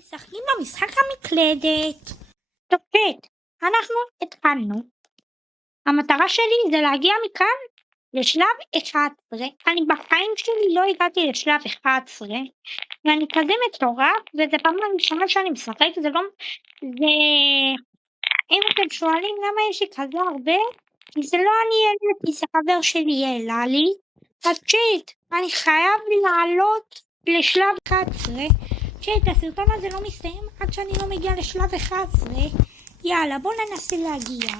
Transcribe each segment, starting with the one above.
משחקים במשחק המקלדת. טוב, אנחנו התחלנו. המטרה שלי זה להגיע מכאן לשלב 11. אני בחיים שלי לא הגעתי לשלב 11, ואני כזה מטורף, וזה פעם ראשונה שאני משחק, אם אתם שואלים למה יש לי כזה הרבה, זה לא אני העליתי, זה חבר שלי העלה לי, אז אני חייב לעלות לשלב 11. הסרטון הזה לא מסתיים עד שאני לא מגיע לשלב 11. יאללה, בוא ננסה להגיע.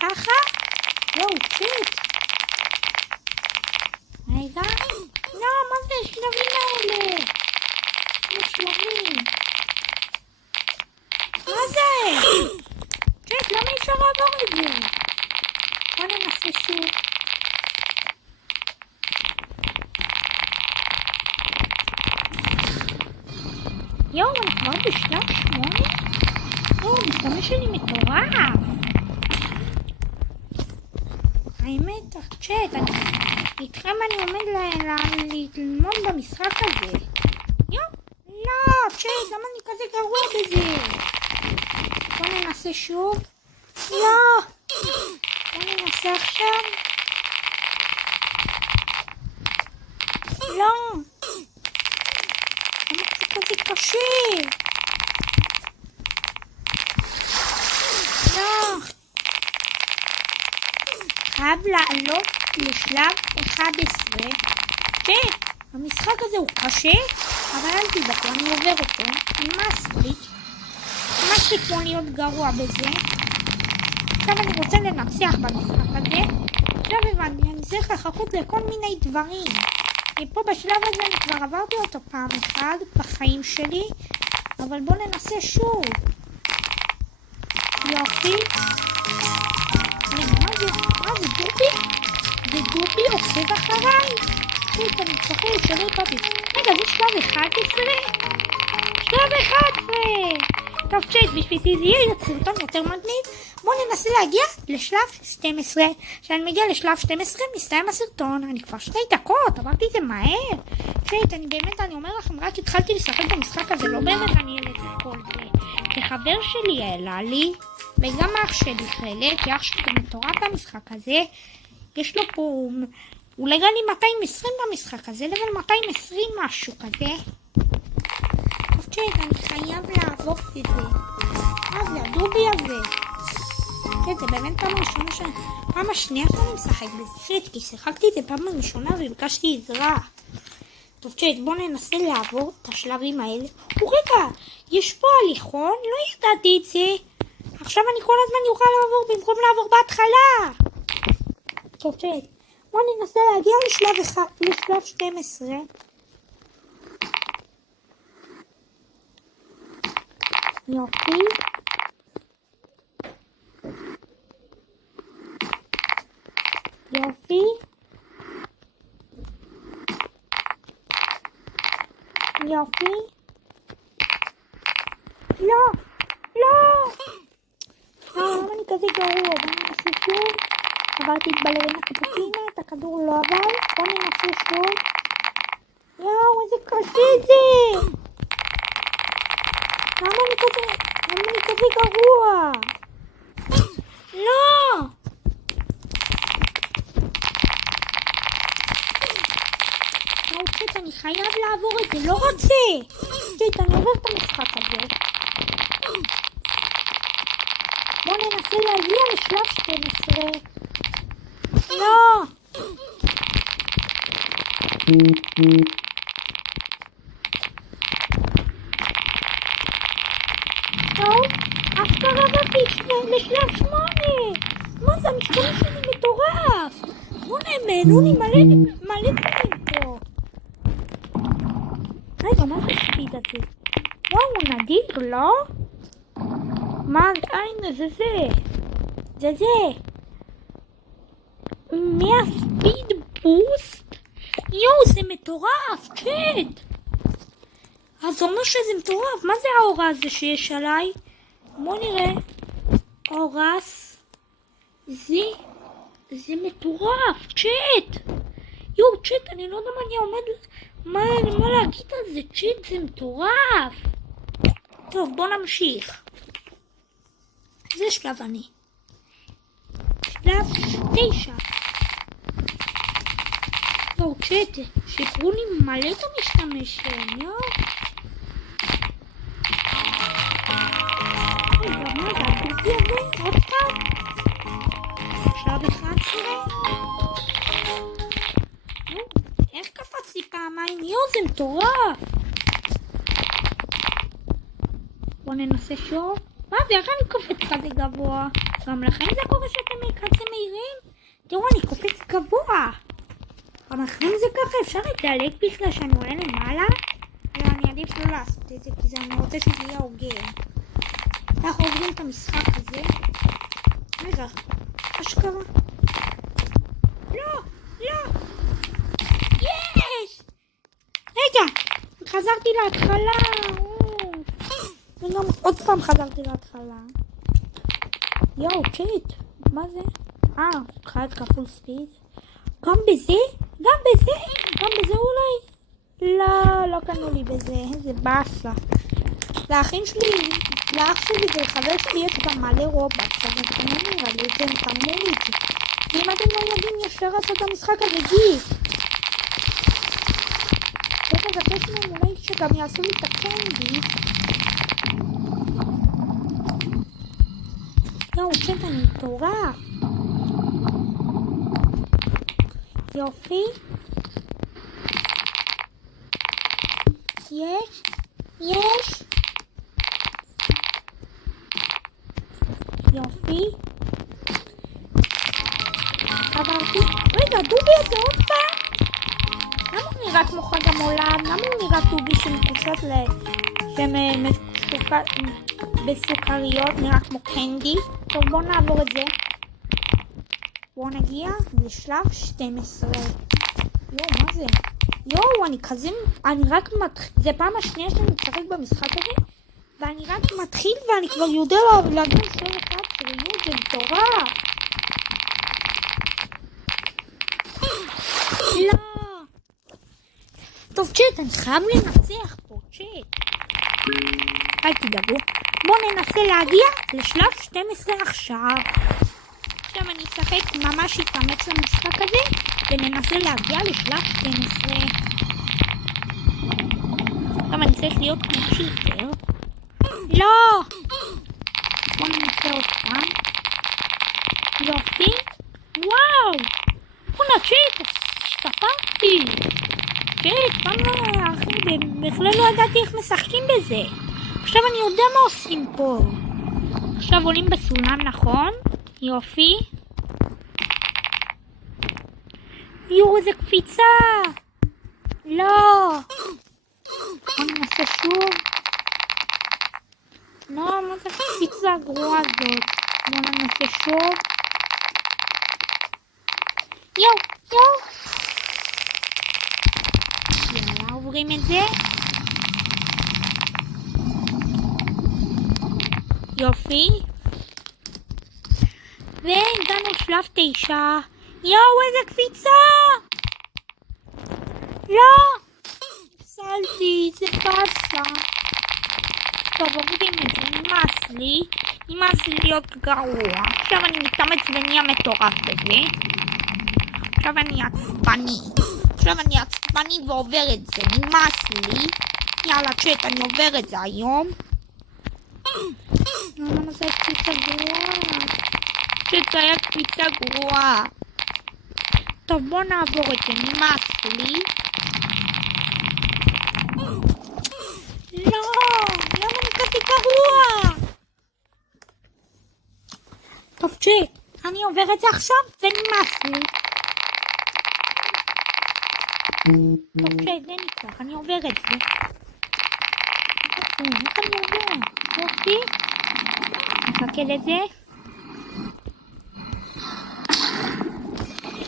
ככה? רגע. לא, מה זה השלבים האלה? השלבים. מה זה? למה אי אפשר לעבור את זה? בוא ננסה שוב. אני כבר בשלב 8? משתמש שלי מטורף. האמת, אני איתכם אני עומד ללמוד במשחק הזה. לא, למה אני כזה גרוע בזה? בוא ננסה שוב. בוא ננסה עכשיו. למה זה כזה קשה? חייב לעלות לשלב 11. המשחק הזה הוא קשה, אבל אל תדאגו, אני עובר אותו. ממש לי כמו להיות גרוע בזה. עכשיו אני רוצה לנצח במשחק הזה. עכשיו הבנתי, אני צריך לחכות לכל מיני דברים. פה בשלב הזה אני כבר עברתי אותו פעם אחת בחיים שלי, אבל בוא ננסה שוב. יופי. מה זה דובי? זה דובי עוקב אחריי? אני צריכה לשאול אותי. רגע, זה שלב 11? שלב 11! טוב, בשביל זה יהיה סרטון יותר מגניב. בואו ננסה להגיע לשלב 12. כשאני מגיע לשלב 12 מסתיים הסרטון. אני כבר 2 דקות, עברתי את זה מהר. אני אומר לכם, רק התחלתי לשחק במשחק הזה, לא באמת אני העליתי את כל זה. וחבר שלי העלה לי, וגם אח שלי חלק, כי אח שלי מטורף במשחק הזה. יש לו פה, אולי גם לי 220 במשחק הזה, לבל 220 משהו כזה. טוב, אני חייב לעבור את זה. מה זה, הדובי הזה? זה באמת פעם השנייה שאני משחק בזה, כי שיחקתי את זה פעם ראשונה וביקשתי עזרה. טוב, בואו ננסה לעבור את השלבים האלה. רגע, יש פה הליכון? לא ידעתי את זה. עכשיו אני כל הזמן יוכל לעבור במקום לעבור בהתחלה. טוב, בואו ננסה להגיע לשלב 12. יופי. למה אני כזה גרוע? בוא ננסה שוב. עברתי את בלרינה קפוצינה, את הכדור לא עבר. בוא ננסה שוב. איזה קשה זה! למה אני כזה גרוע? אני חייב לעבור את זה, לא רוצה. אני עובר את המשחק הזה. בוא ננסה להגיע לשלב 12. אף כך עברתי לשלב 8. מה זה, המשתמש שלי מטורף. בוא נאמנו לי מלא דברים פה. רגע, מה זה שפיד הזה? הוא נדיר, לא? מה, זה? זה 100 ספיד בוסט? זה מטורף, אז זה אומר שזה מטורף. מה זה האורה הזה שיש עליי? בוא נראה. אורס. זה מטורף, אני לא יודע מה אני מה אני מה להגיד על זה? צ'יט, זה מטורף. טוב, בוא נמשיך. זה שלב אני. שלב 9. יואו, צ'יט, שיקרו לי מלא את המשתמש שלהם, יואו. רגע, מה זה? הגובי הזה? עוד פעם? שלב 11. איך קפצתי פעמיים? יואו, זה מטורף. בוא ננסה שוב. מה זה? איך אני קופץ כזה גבוה? גם לכם זה קורה שאתם כזה מהירים? תראו, אני קופץ גבוה. גם לכם זה ככה? אפשר לדלג בכלל שאני עולה למעלה? לא, אני עדיף לא לעשות את זה, כי אני רוצה שזה יהיה הוגן. אנחנו עוברים את המשחק הזה. רגע, מה שקרה? לא, לא. יש! רגע, חזרתי להתחלה. וגם עוד פעם חזרתי להתחלה. יואו, צ'יט, מה זה? חד כפול ספיד. גם בזה? גם בזה? גם בזה אולי? לא, לא קנו לי בזה, איזה באסה. לאחים שלי, לאח שלי ולחבר שלי יש גם מלא רובוט, אז הם קנו נראה לי את זה, הם קנו לי את זה. ואם אתם לא יודעים, ישר לעשות את המשחק הזה גיף. צריך לבקש מהם אולי שגם יעשו לי את הקנדי. יואו, צ'ט, אני מטורף. יופי. יש. יש. יופי. עברתי. רגע, דובי הזה עוד פעם? למה הוא נראה כמו חג המולד? למה הוא נראה דובי שמקושט בסוכריות? נראה כמו קנדי? טוב, בואו נעבור את זה. בואו נגיע לשלב 12. יואו, מה זה? יואו, אני רק מתחיל, זה פעם השנייה שאני משחק במשחק הזה, ואני רק מתחיל ואני כבר יודע להגיד שלב 11. יואו, זה מטורף. לא. טוב, צ'יט, אני חייב לנצח פה, צ'יט. אל תדאגו. בואו ננסה להגיע לשלב 12 עכשיו. עכשיו אני אשחק ממש התאמץ למשחק הזה, וננסה להגיע לשלב 12. עכשיו אני צריך להיות כמו צ'יטר. לא! בואו ננסה עוד פעם. יופי. וואו! הנה צ'יט! השתפרתי! צ'יט, פעם אחי, בכלל לא ידעתי איך משחקים בזה. עכשיו אני יודע מה עושים פה. עכשיו עולים בסולם, נכון? יופי. יואו, איזה קפיצה! לא! בוא ננסה שוב. לא, מה זה קפיצה הגרועה הזאת? בוא ננסה שוב. יואו, יואו! יאללה, עוברים את זה. יופי. והגענו לשלב 9. יואו, איזה קפיצה! לא! פסלתי, זה פסה. טוב, עובדים את זה, נמאס לי להיות גרוע. עכשיו אני מתאמץ ונהיה מטורף בזה. עכשיו אני עצבני ועובר את זה, נמאס לי. יאללה, צ'ט, אני עובר את זה היום. למה זה קפיצה גרועה? צ'ט, זה היה קפיצה גרועה. טוב, בוא נעבור את זה, נמאס לי. לא, למה אני כזה גרוע? טוב, צ'ט, אני עובר את זה עכשיו ונמאס לי. טוב, צ'ט, זה נצטרך, אני עובר את זה. איך אני עובר? יופי. נחכה לזה.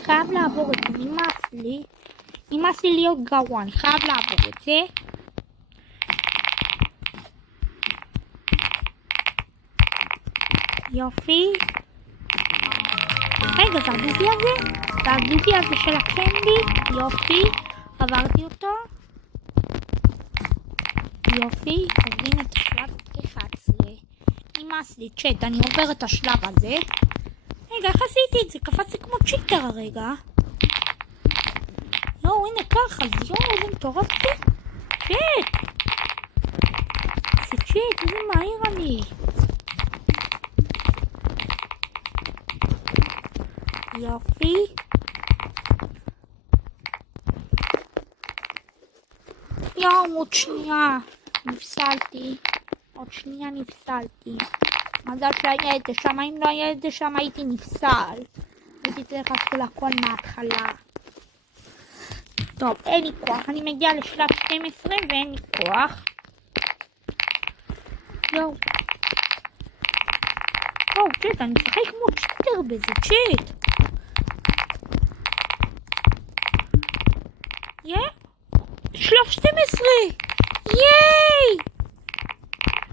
חייב לעבור את זה, נמאס לי להיות גרוע, אני חייב לעבור את זה. יופי. רגע, זה הגובי הזה של הקנדי. יופי, עברתי אותו. יופי, עוברים את השלב 11. נמאס לי, צ'אט, אני עובר את השלב הזה. רגע, איך עשיתי את זה? קפצתי כמו צ'יטר הרגע. יואו, הנה ככה, יואו, זה מטורף פה. צ'אט! זה צ'אט, איזה מהיר אני. יופי. יואו, עוד שנייה. נפסלתי. עוד שנייה נפסלתי. מזל שהילד שם, אם לא הילד שם הייתי נפסל. הייתי צריך להתחיל הכל מההתחלה. טוב, אין לי כוח. אני מגיעה לשלב 12 ואין לי כוח. יואו. יואו, צ'אט, אני משחק כמו צ'יטר בזה, צ'אט. שלב 12! ייי!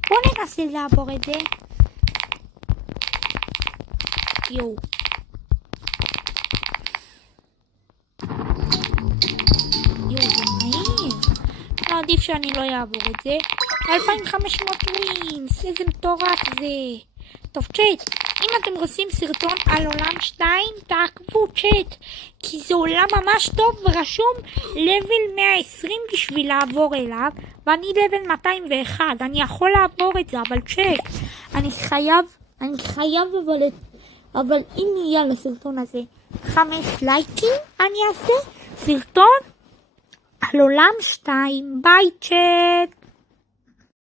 בוא ננסה לעבור את זה. יואו. יואו, זה מהיר. לא, עדיף שאני לא אעבור את זה. 2500 ווינס, איזה מטורף זה. טוב, צ'אט, אם אתם רוצים סרטון על עולם 2, תעקבו צ'אט, כי זה עולם ממש טוב ורשום לבל 120 בשביל לעבור אליו, ואני לבל 201, אני יכול לעבור את זה, אבל צ'אט, אני חייב אבל אם יהיה לסרטון הזה 5 לייקים, אני אעשה סרטון על עולם 2. ביי צ'אט.